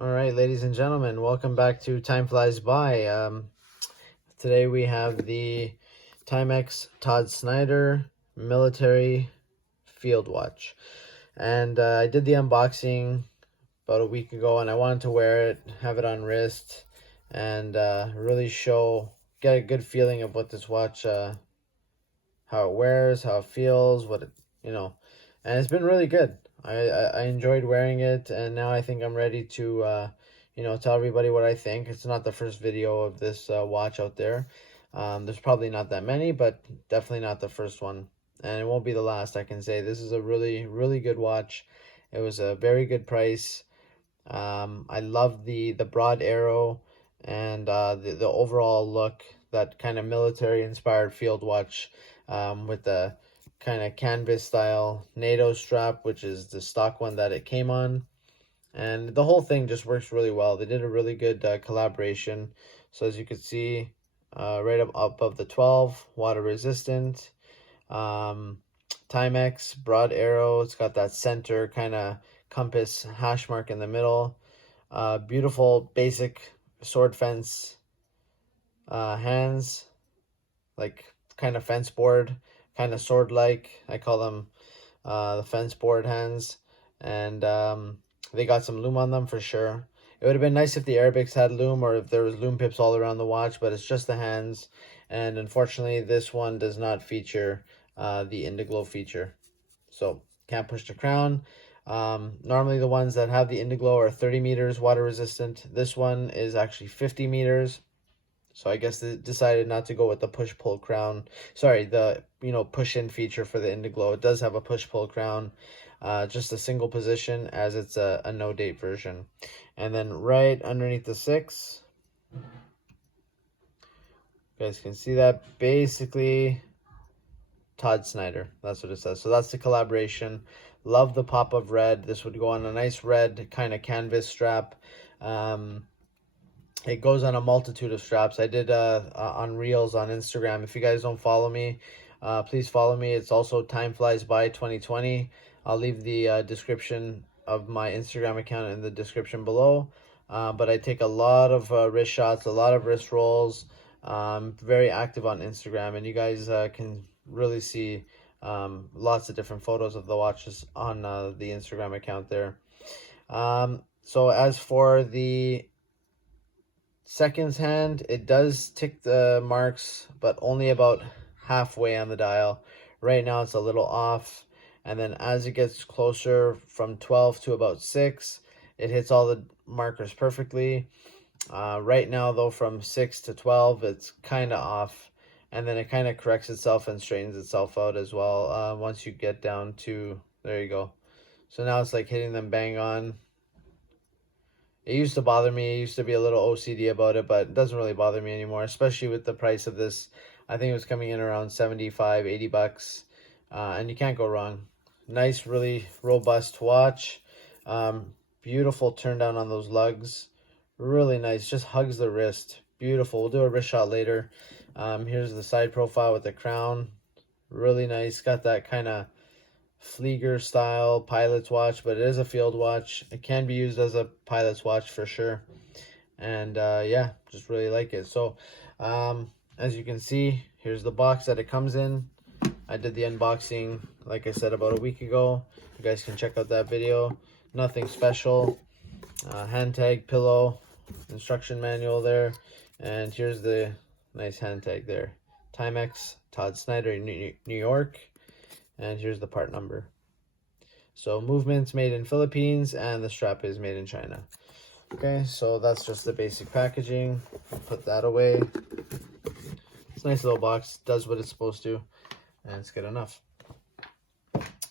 All right, ladies and gentlemen, welcome back to Time Flies By. Today we have the Timex Todd Snyder Military Field Watch. And I did the unboxing about a week ago, and I wanted to wear it, have it on wrist, and really get a good feeling of what this watch, how it wears, how it feels, and it's been really good. I enjoyed wearing it, and now I think I'm ready to tell everybody what I think. It's not the first video of this watch out there. There's probably not that many, but definitely not the first one, and it won't be the last. I can say this is a really good watch. It was a very good price. I love the broad arrow and the overall look, that kind of military inspired field watch, with the kind of canvas style NATO strap, which is the stock one that it came on. And the whole thing just works really well. They did a really good collaboration. So as you can see, right up above the 12, water resistant. Timex, broad arrow. It's got that center kind of compass hash mark in the middle. Beautiful basic sword fence hands, like kind of fence board, kind of sword like. I call them the fence board hands. And they got some loom on them for sure. It would have been nice if the Arabics had loom, or if there was loom pips all around the watch, but it's just the hands. And unfortunately, this one does not feature the Indiglo feature. So can't push the crown. Normally the ones that have the Indiglo are 30 meters water resistant. This one is actually 50 meters. So I guess they decided not to go with the push-pull crown. Sorry, the push-in feature for the Indiglo. It does have a push-pull crown, just a single position, as it's a no-date version. And then right underneath the 6, you guys can see that, basically Todd Snyder. That's what it says. So that's the collaboration. Love the pop of red. This would go on a nice red kind of canvas strap. It goes on a multitude of straps. I did on Reels on Instagram. If you guys don't follow me, please follow me. It's also Time Flies By 2020. I'll leave the description of my Instagram account in the description below. But I take a lot of wrist shots, a lot of wrist rolls. Very active on Instagram, and you guys can really see lots of different photos of the watches on the Instagram account there. So as for the seconds hand, it does tick the marks, but only about halfway on the dial. Right now it's a little off, and then as it gets closer from 12 to about 6, it hits all the markers perfectly. Right now though, from 6 to 12, it's kind of off, and then it kind of corrects itself and straightens itself out as well once you get down to, there you go. So now it's like hitting them bang on. It used to bother me. It used to be a little OCD about it, but it doesn't really bother me anymore, especially with the price of this. I think it was coming in around 75, 80 bucks, and you can't go wrong. Nice, really robust watch. Beautiful turn down on those lugs. Really nice. Just hugs the wrist. Beautiful. We'll do a wrist shot later. Here's the side profile with the crown. Really nice. Got that kind of Flieger style pilot's watch, but it is a field watch. It can be used as a pilot's watch for sure. And yeah, just really like it. So as you can see, here's the box that it comes in. I did the unboxing, like I said, about a week ago. You guys can check out that video. Nothing special. Hand tag, pillow, instruction manual there, and here's the nice hand tag there. Timex Todd Snyder, New York. And here's the part number. So movements made in Philippines, and the strap is made in China. Okay, so that's just the basic packaging. I'll put that away. It's a nice little box, does what it's supposed to, and it's good enough.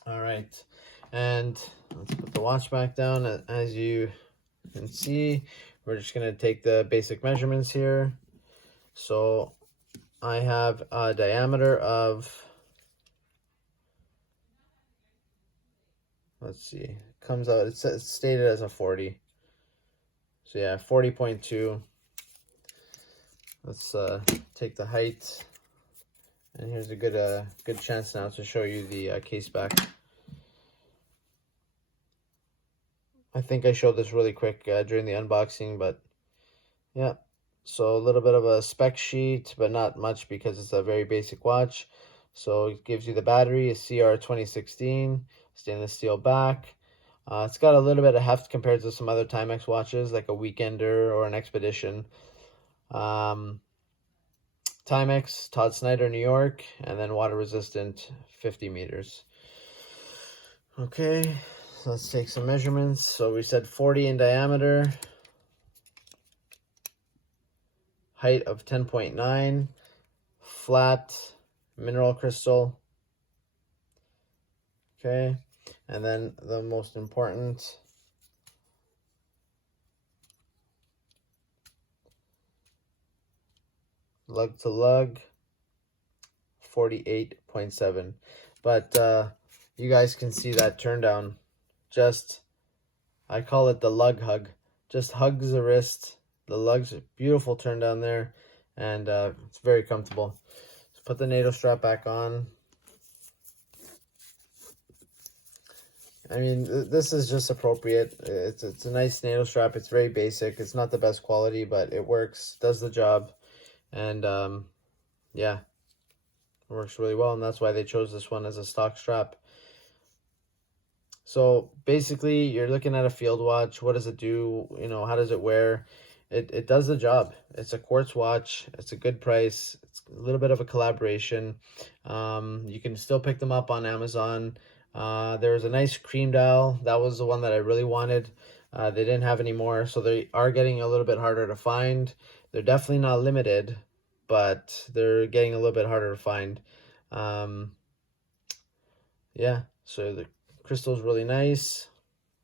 All right, and let's put the watch back down. As you can see, we're just gonna take the basic measurements here. So I have a diameter of, let's see, it comes out, it's stated as a 40. So yeah, 40.2. Let's take the height. And here's a good chance now to show you the case back. I think I showed this really quick during the unboxing, but yeah. So a little bit of a spec sheet, but not much because it's a very basic watch. So it gives you the battery, a CR 2016, stainless steel back. It's got a little bit of heft compared to some other Timex watches, like a Weekender or an Expedition. Um, Timex, Todd Snyder, New York, and then water resistant, 50 meters. Okay, so let's take some measurements. So we said 40 in diameter, height of 10.9, flat mineral crystal. Okay, and then the most important, lug to lug, 48.7. But you guys can see that turn down. Just, I call it the lug hug. Just hugs the wrist. The lug's a beautiful turn down there, and it's very comfortable. So put the NATO strap back on. I mean, this is just appropriate. It's a nice NATO strap. It's very basic. It's not the best quality, but it works, does the job, and yeah, it works really well, and that's why they chose this one as a stock strap. So basically, you're looking at a field watch. What does it do? You know, how does it wear? It does the job. It's a quartz watch. It's a good price. It's a little bit of a collaboration. You can still pick them up on Amazon. There was a nice cream dial. That was the one that I really wanted. They didn't have any more, so they are getting a little bit harder to find. They're definitely not limited, but they're getting a little bit harder to find. Yeah, so the crystal is really nice.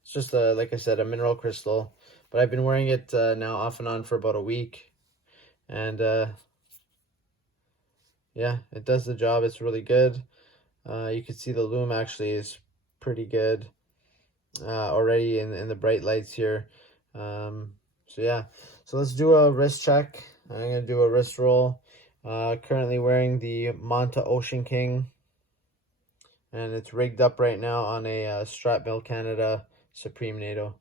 It's just like I said, a mineral crystal, but I've been wearing it now off and on for about a week, and yeah, it does the job. It's really good. You can see the lume actually is pretty good already in the bright lights here. So yeah, so let's do a wrist check. I'm gonna do a wrist roll. Currently wearing the Manta Ocean King, and it's rigged up right now on a Strap Mill Canada Supreme NATO.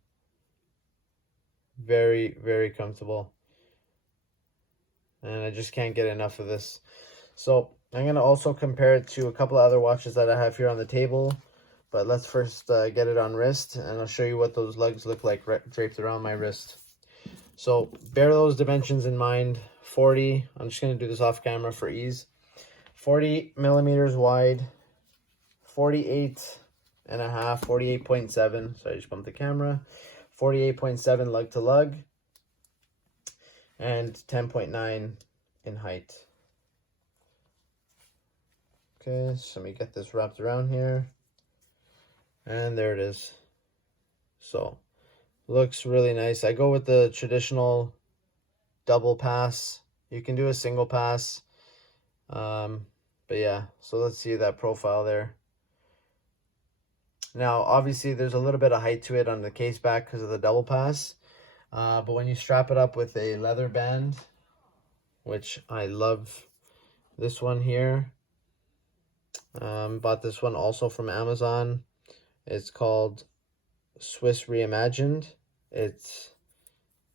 Very, very comfortable, and I just can't get enough of this. So I'm going to also compare it to a couple of other watches that I have here on the table, but let's first get it on wrist, and I'll show you what those lugs look like draped around my wrist. So bear those dimensions in mind. 40, I'm just going to do this off camera for ease. 40 millimeters wide, 48 and a half, 48.7. So I just bumped the camera. 48.7 lug to lug, and 10.9 in height. Okay, so let me get this wrapped around here. And there it is. So, looks really nice. I go with the traditional double pass. You can do a single pass. But yeah, so let's see that profile there. Now, obviously, there's a little bit of height to it on the case back because of the double pass. But when you strap it up with a leather band, which I love this one here. Bought this one also from Amazon. It's called Swiss Reimagined. It's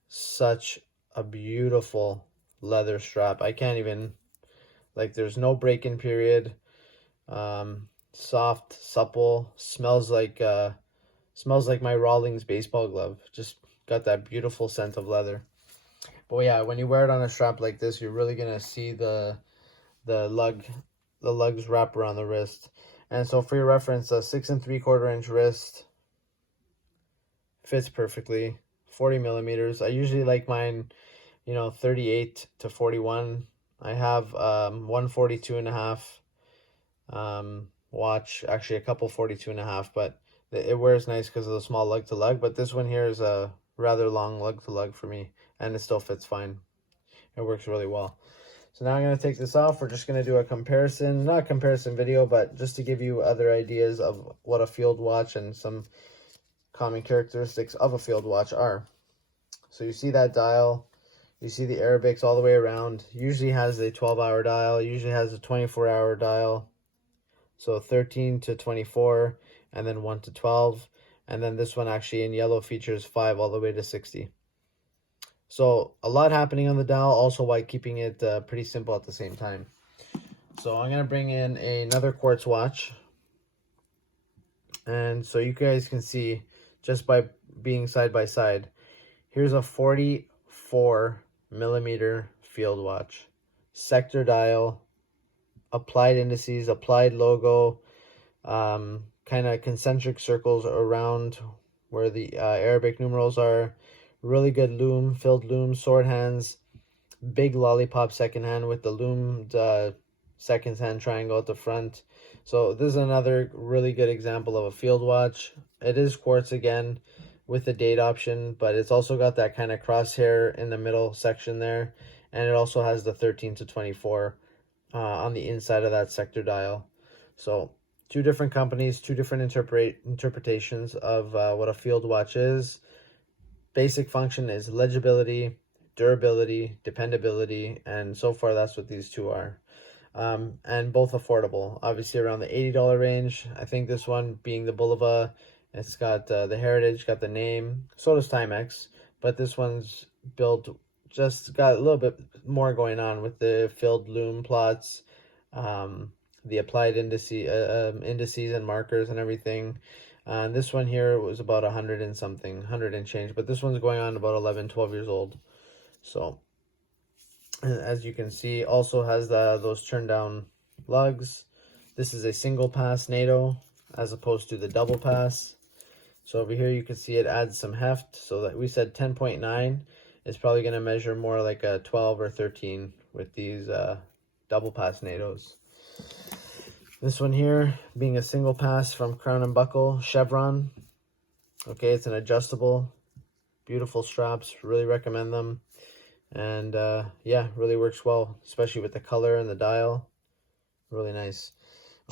such a beautiful leather strap. I can't even, like, there's no break-in period. Soft, supple, smells like my Rawlings baseball glove. Just got that beautiful scent of leather. But yeah, when you wear it on a strap like this, you're really gonna see the lugs wrap around the wrist. And so for your reference, a 6 3/4 inch wrist fits perfectly. 40 millimeters. I usually like mine, 38 to 41. I have 142 and a half watch, actually a couple 42 and a half, but it wears nice because of the small lug to lug. But this one here is a rather long lug to lug for me, and it still fits fine. It works really well. So now I'm going to take this off. We're just going to do a comparison, not a comparison video, but just to give you other ideas of what a field watch and some common characteristics of a field watch are. So you see that dial, you see the Arabics all the way around. Usually has a 12-hour dial, usually has a 24-hour dial. So 13 to 24, and then 1 to 12. And then this one actually in yellow features 5 all the way to 60. So a lot happening on the dial, also while keeping it pretty simple at the same time. So I'm going to bring in another quartz watch. And so you guys can see just by being side by side, here's a 44 millimeter field watch. Sector dial, applied indices, applied logo, kind of concentric circles around where the Arabic numerals are. Really good loom, filled loom, sword hands, big lollipop second hand with the loomed second hand triangle at the front. So this is another really good example of a field watch. It is quartz again with the date option, but it's also got that kind of crosshair in the middle section there, and it also has the 13 to 24 on the inside of that sector dial. So two different companies, two different interpretations of what a field watch is. Basic function is legibility, durability, dependability, and so far that's what these two are. And both affordable, obviously around the $80 range. I think this one being the Bulova, it's got the heritage, got the name, so does Timex, but this one's built, just got a little bit more going on with the filled loom plots, the applied indices and markers and everything. And this one here was about 100 and something, 100 and change, but this one's going on about 11, 12 years old. So as you can see, also has those turn down lugs. This is a single pass NATO as opposed to the double pass. So over here you can see it adds some heft. So that we said 10.9 is probably going to measure more like a 12 or 13 with these double pass NATOs. This one here being a single pass from Crown and Buckle Chevron. Okay, it's an adjustable, beautiful straps, really recommend them. And yeah, really works well, especially with the color and the dial. Really nice.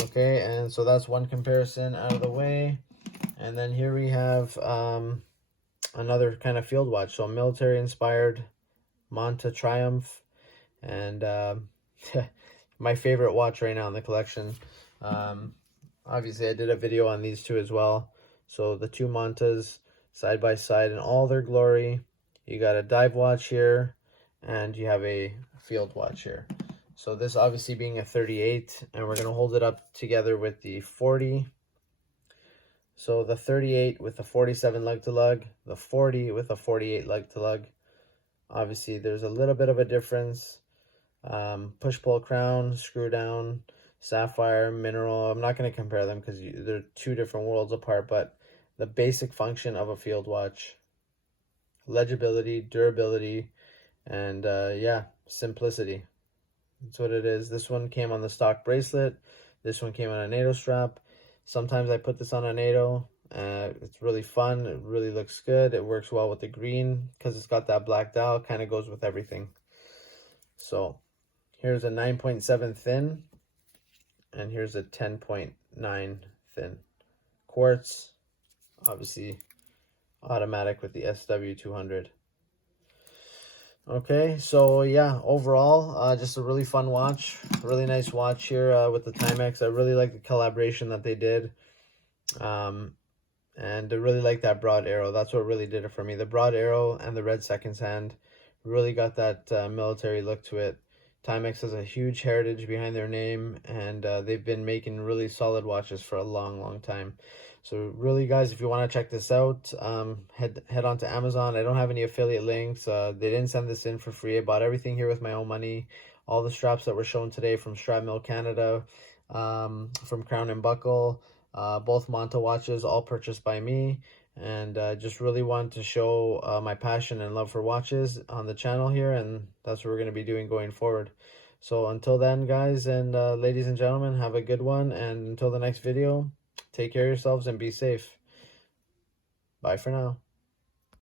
Okay, and so that's one comparison out of the way. And then here we have another kind of field watch. So military inspired Monta Triumph, and my favorite watch right now in the collection. Obviously I did a video on these two as well. So the two Montas side by side in all their glory. You got a dive watch here, and you have a field watch here. So this obviously being a 38, and we're going to hold it up together with the 40. So the 38 with the 47 lug to lug, the 40 with a 48 lug to lug. Obviously there's a little bit of a difference. Push-pull crown, screw down, sapphire, mineral. I'm not going to compare them because they're two different worlds apart, but the basic function of a field watch: legibility, durability, and yeah, simplicity. That's what it is. This one came on the stock bracelet. This one came on a NATO strap. Sometimes I put this on a NATO. It's really fun. It really looks good. It works well with the green because it's got that black dial. Kind of goes with everything. So here's a 9.7 thin, and here's a 10.9 thin. Quartz, obviously automatic with the SW200. Okay, so yeah, overall, just a really fun watch. Really nice watch here with the Timex. I really like the collaboration that they did. And I really like that broad arrow. That's what really did it for me. The broad arrow and the red seconds hand really got that military look to it. Timex has a huge heritage behind their name, and they've been making really solid watches for a long, long time. So really, guys, if you want to check this out, head on to Amazon. I don't have any affiliate links. They didn't send this in for free. I bought everything here with my own money. All the straps that were shown today from Strap Mill Canada, from Crown and Buckle, both Monta watches, all purchased by me. And just really wanted to show my passion and love for watches on the channel here, and that's what we're going to be doing going forward. So until then, guys and ladies and gentlemen, have a good one, and until the next video, take care of yourselves and be safe. Bye for now.